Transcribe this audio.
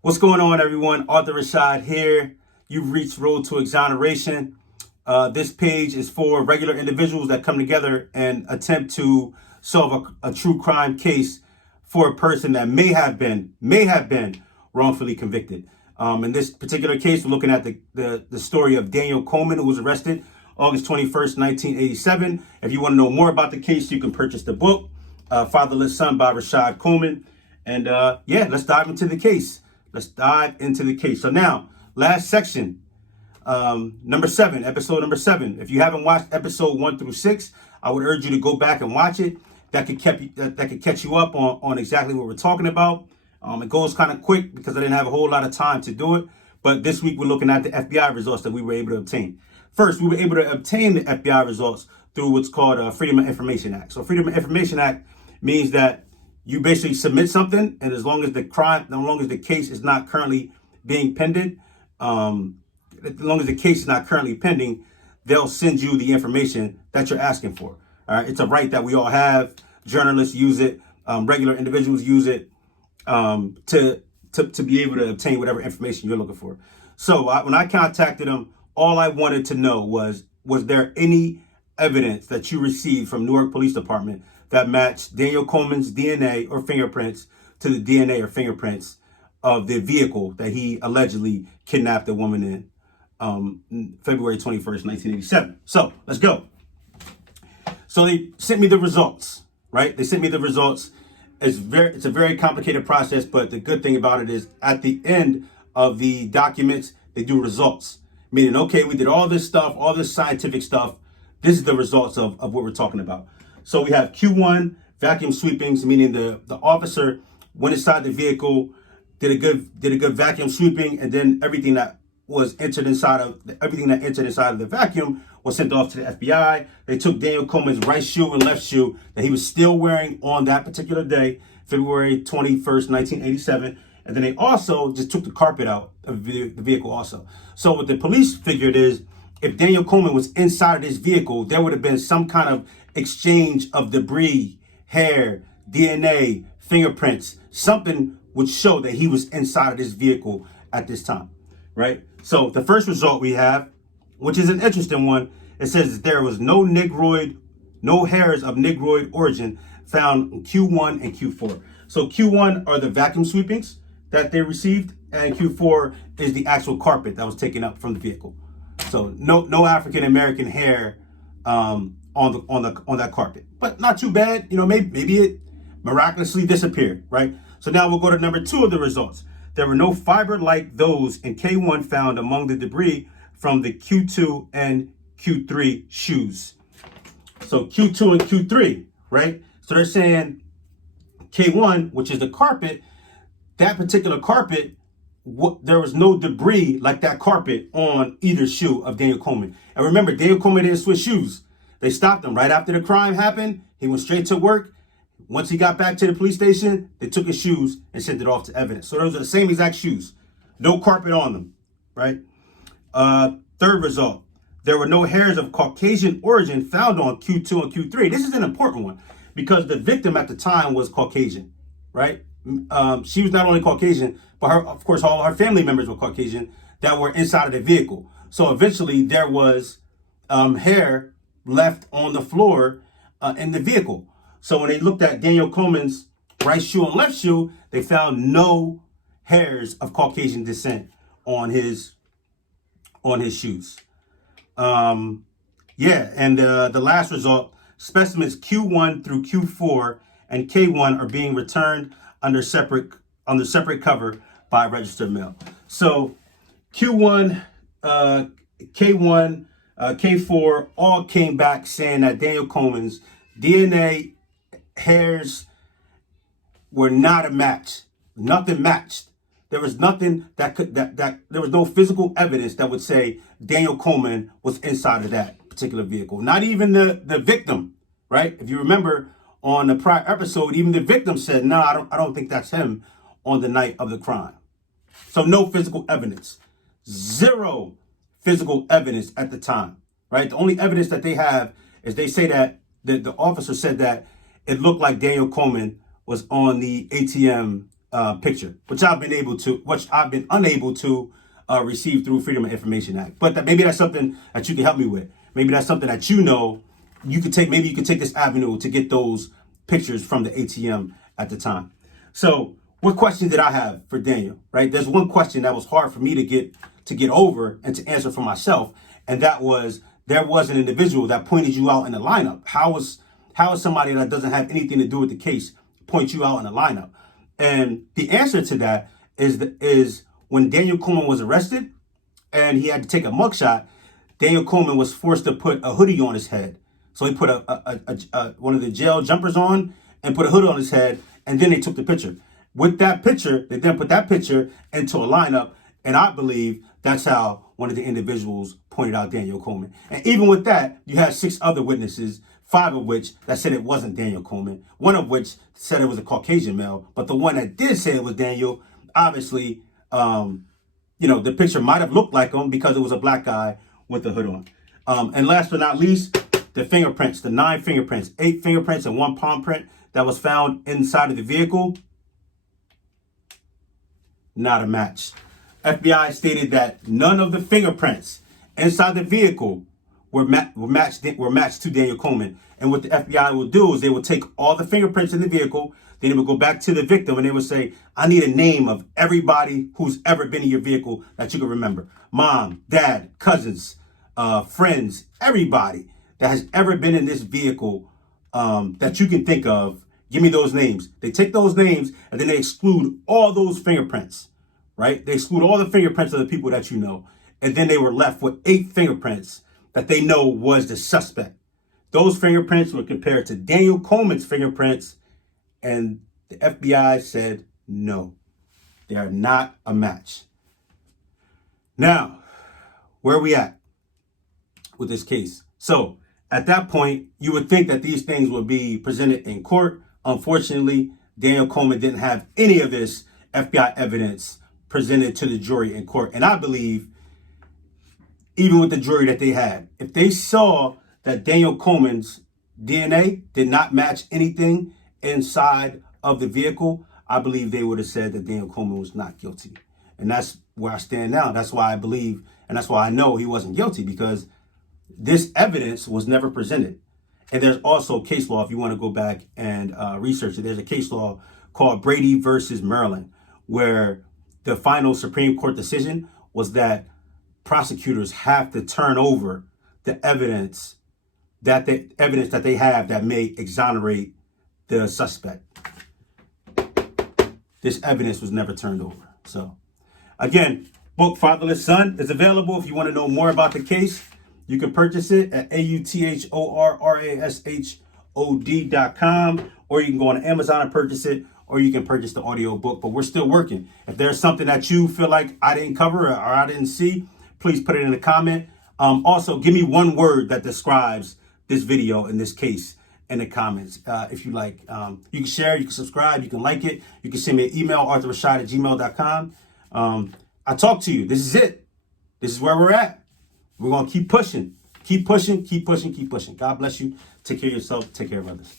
What's going on, everyone? Arthur Rashad here. You've reached Road to Exoneration. This page is for regular individuals that come together and attempt to solve a true crime case for a person that may have been wrongfully convicted. In this particular case, we're looking at the story of Daniel Coleman, who was arrested August 21st, 1987. If you want to know more about the case, you can purchase the book, Fatherless Son by Rashad Coleman. And let's dive into the case. So now, last section, episode number 7. If you haven't watched episode 1 through 6, I would urge you to go back and watch it. That could catch you up on exactly what we're talking about. It goes kind of quick because I didn't have a whole lot of time to do it. But this week we're looking at the FBI results that we were able to obtain. First, we were able to obtain the FBI results through what's called Freedom of Information Act. So Freedom of Information Act means that you basically submit something, and as long as the case is not currently being pending, they'll send you the information that you're asking for. All right, it's a right that we all have. Journalists use it, regular individuals use it to be able to obtain whatever information you're looking for. So when I contacted them, all I wanted to know was there any evidence that you received from Newark Police Department that matched Daniel Coleman's DNA or fingerprints to the DNA or fingerprints of the vehicle that he allegedly kidnapped a woman in February 21st, 1987. So let's go. So they sent me the results, right? It's a very complicated process, but the good thing about it is at the end of the documents, they do results. Meaning, okay, we did all this stuff, all this scientific stuff. This is the results of what we're talking about. So we have Q1 vacuum sweepings, meaning the officer went inside the vehicle, did a good vacuum sweeping, and then everything that entered inside of the vacuum was sent off to the FBI. They took Daniel Coleman's right shoe and left shoe that he was still wearing on that particular day, February 21st, 1987. And then they also just took the carpet out of the vehicle also. So what the police figured is if Daniel Coleman was inside of this vehicle, there would have been some kind of exchange of debris, hair, DNA, fingerprints. Something would show that he was inside of this vehicle at this time, right? So the first result we have, which is an interesting one, it says that there was no hairs of negroid origin found in Q1 and Q4. So Q1 are the vacuum sweepings that they received, and Q4 is the actual carpet that was taken up from the vehicle. So no African American hair on that carpet, but not too bad. Maybe it miraculously disappeared, right? So now we'll go to number 2 of the results. There were no fiber like those in K1 found among the debris from the Q2 and Q3 shoes. So Q2 and Q3, right? So they're saying K1, which is the carpet, that particular carpet, there was no debris like that carpet on either shoe of Daniel Coleman. And remember, Daniel Coleman didn't switch shoes. They stopped him right after the crime happened. He went straight to work. Once he got back to the police station, they took his shoes and sent it off to evidence. So those are the same exact shoes. No carpet on them, right? Third result, there were no hairs of Caucasian origin found on Q2 and Q3. This is an important one because the victim at the time was Caucasian, right? She was not only Caucasian, but of course, all her family members were Caucasian that were inside of the vehicle. So eventually there was hair left on the floor in the vehicle. So when they looked at Daniel Coleman's right shoe and left shoe, they found no hairs of Caucasian descent on his shoes. And the last result, specimens Q1 through Q4 and K1 are being returned under separate cover by registered mail. So Q1, K1, K4 all came back saying that Daniel Coleman's DNA hairs were not a match. Nothing matched. There was nothing that there was no physical evidence that would say Daniel Coleman was inside of that particular vehicle. Not even the victim, right? If you remember on the prior episode, even the victim said, "No, I don't think that's him on the night of the crime." So no physical evidence. Zero physical evidence at the time, right? The only evidence that they have is they say that the officer said that it looked like Daniel Coleman was on the ATM picture, which I've been unable to receive through Freedom of Information Act. But maybe that's something that you can help me with. Maybe that's something that you could take. Maybe you could take this avenue to get those pictures from the ATM at the time. So, what question did I have for Daniel? Right? There's one question that was hard for me to get over and to answer for myself, and that was, there was an individual that pointed you out in the lineup. How is somebody that doesn't have anything to do with the case point you out in the lineup? And the answer to that is when Daniel Coleman was arrested and he had to take a mugshot, Daniel Coleman was forced to put a hoodie on his head. So he put one of the jail jumpers on and put a hood on his head, and then they took the picture. With that picture, they then put that picture into a lineup, and I believe that's how one of the individuals pointed out Daniel Coleman. And even with that, you had 6 other witnesses, 5 of which that said it wasn't Daniel Coleman, one of which said it was a Caucasian male, but the one that did say it was Daniel, obviously, the picture might have looked like him because it was a black guy with the hood on. And last but not least, the fingerprints, the 9 fingerprints, 8 fingerprints and 1 palm print that was found inside of the vehicle. Not a match. FBI stated that none of the fingerprints inside the vehicle were matched to Daniel Coleman. And what the FBI will do is they will take all the fingerprints in the vehicle, then they will go back to the victim and they will say, I need a name of everybody who's ever been in your vehicle that you can remember. Mom, dad, cousins, friends, everybody that has ever been in this vehicle that you can think of. Give me those names. They take those names and then they exclude all those fingerprints, right? They exclude all the fingerprints of the people that you know. And then they were left with 8 fingerprints that they know was the suspect. Those fingerprints were compared to Daniel Coleman's fingerprints, and the FBI said no, they are not a match. Now, where are we at with this case? So at that point, you would think that these things would be presented in court. Unfortunately, Daniel Coleman didn't have any of this FBI evidence presented to the jury in court. And I believe, even with the jury that they had, if they saw that Daniel Coleman's DNA did not match anything inside of the vehicle, I believe they would have said that Daniel Coleman was not guilty. And that's where I stand now. That's why I believe, and that's why I know he wasn't guilty, because this evidence was never presented. And there's also case law, if you want to go back and research it, there's a case law called Brady versus Maryland, where the final Supreme Court decision was that prosecutors have to turn over the evidence that they have that may exonerate the suspect. This evidence was never turned over. So, again, book Fatherless Son is available. If you want to know more about the case, you can purchase it at authorrashod.com, or you can go on Amazon and purchase it, or you can purchase the audio book. But we're still working. If there's something that you feel like I didn't cover or I didn't see, please put it in the comment. Also, give me one word that describes this video in this case in the comments. If you like, you can share, you can subscribe, you can like it. You can send me an email, authorrashod@gmail.com. I talk to you. This is it. This is where we're at. We're going to keep pushing. Keep pushing, keep pushing, keep pushing. God bless you. Take care of yourself. Take care of others.